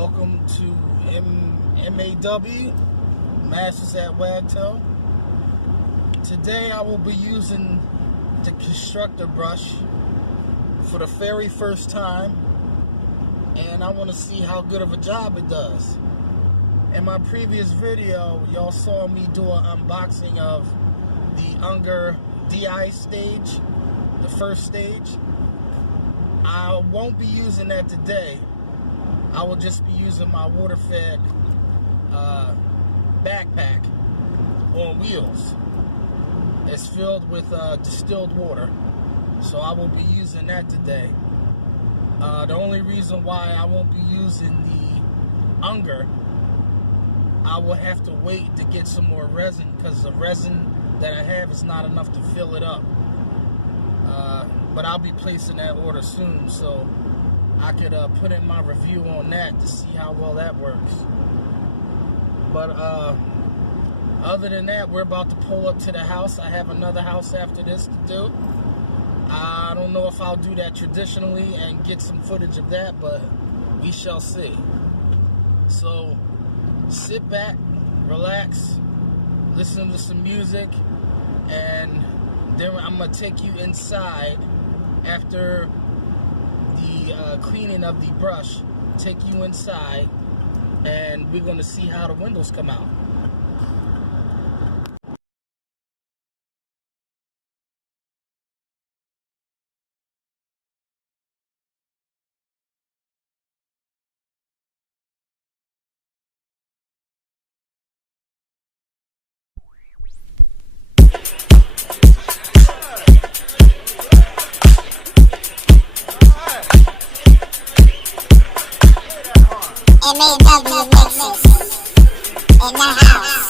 Welcome to M.A.W, Masters at Wagtail. Today I will be using the Constructor brush for the very first time, and I want to see how good of a job it does. In my previous video, y'all saw me do an unboxing of the Unger DI stage, the first stage. I won't be using that today. I will just be using my water-fed backpack on wheels. It's filled with distilled water, so I will be using that today. The only reason why I won't be using the Unger, I will have to wait to get some more resin, because the resin that I have is not enough to fill it up. But I'll be placing that order soon, so I could put in my review on that to see how well that works. But other than that, we're about to pull up to the house. I have another house after this to do. I don't know if I'll do that traditionally and get some footage of that, but we shall see. So sit back, relax, listen to some music, and then I'm going to take you inside after the cleaning of the brush. Take you inside, and we're going to see how the windows come out. M.A.W mixes in the house.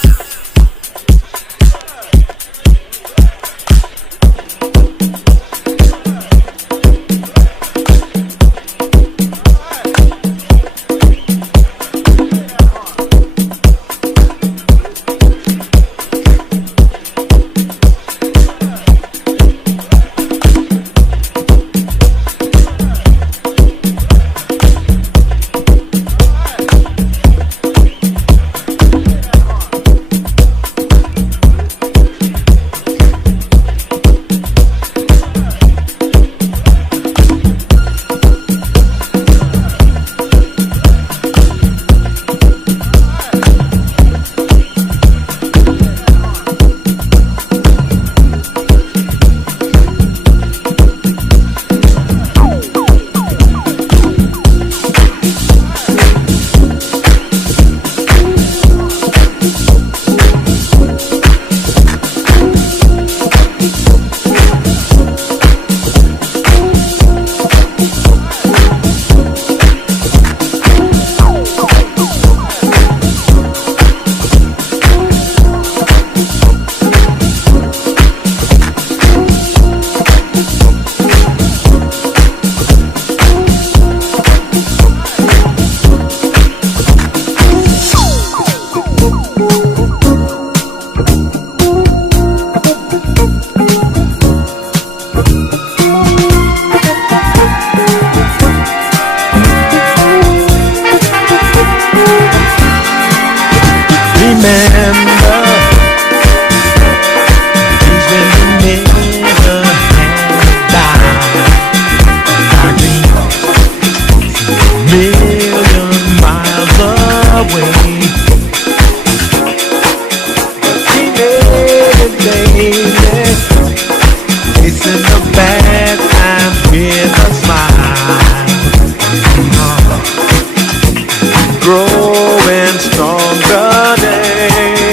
Growing stronger day.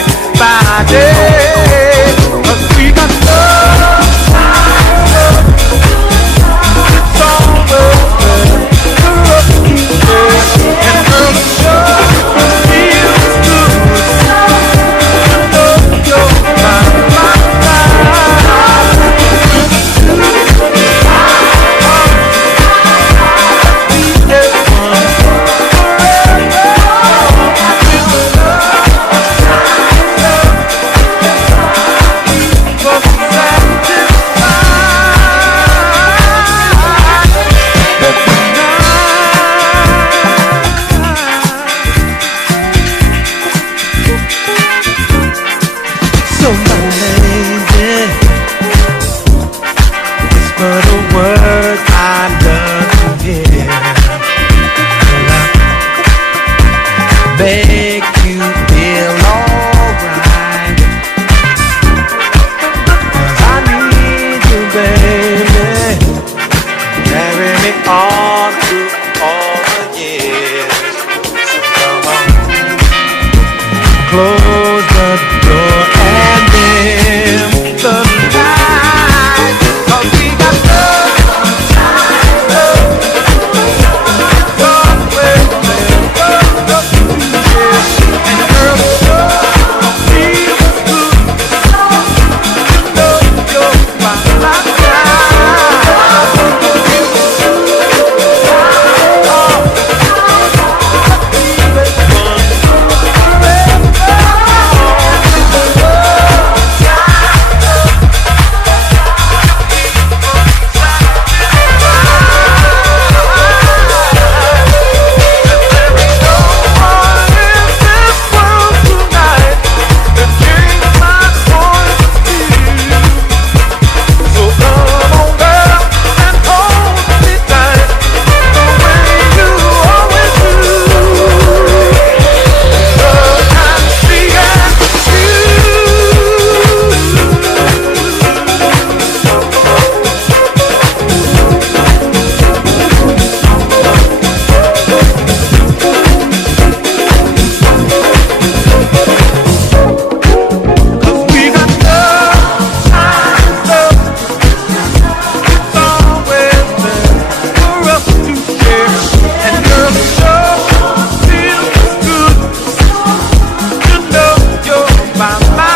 gone through all the years. So come on, close the door and dim the light, 'cause we got love, love with love to share. And girl, it sure feels good to know you're by my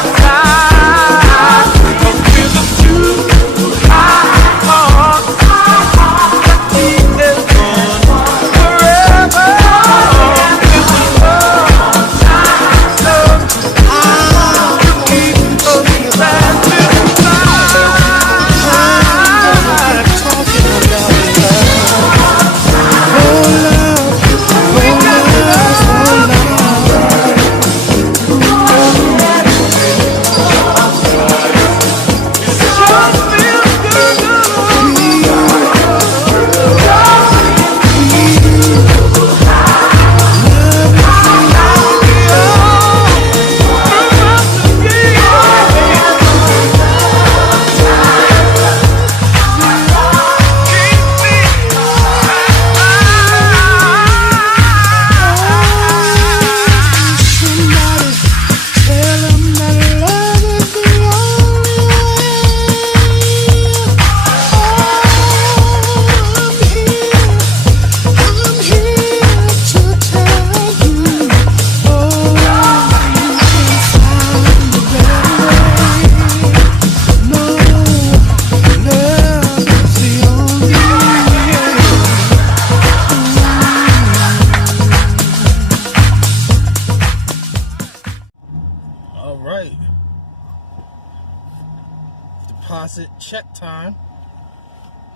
deposit check time.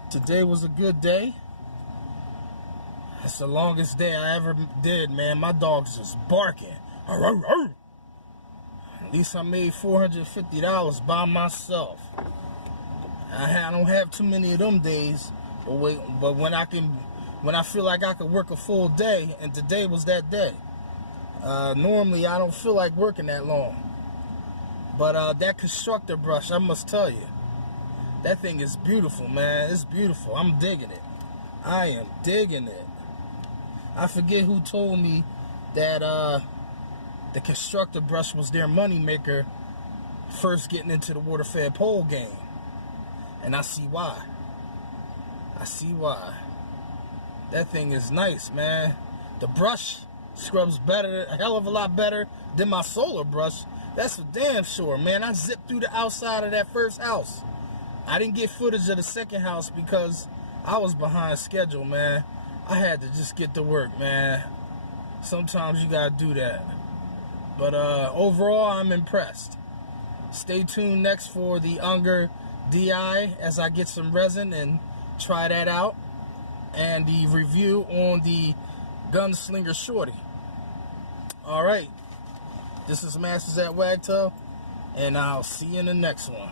Today was a good day. It's the longest day I ever did, man. My dog's just barking. At least I made $450 by myself. I don't have too many of them days, but when I feel like I could work a full day, and today was that day. Normally I don't feel like working that long. But that Constructor brush, I must tell you, that thing is beautiful, man. It's beautiful. I'm digging it. I am digging it. I forget who told me that the Constructor brush was their moneymaker first getting into the water-fed pole game. And I see why. I see why. That thing is nice, man. The brush scrubs better, a hell of a lot better than my solar brush. That's for damn sure, man. I zipped through the outside of that first house. I didn't get footage of the second house because I was behind schedule, man. I had to just get to work, man. Sometimes you gotta do that. But overall, I'm impressed. Stay tuned next for the Unger DI as I get some resin and try that out. And the review on the Gunslinger Shorty. Alright. This is Masters at Wagtail. And I'll see you in the next one.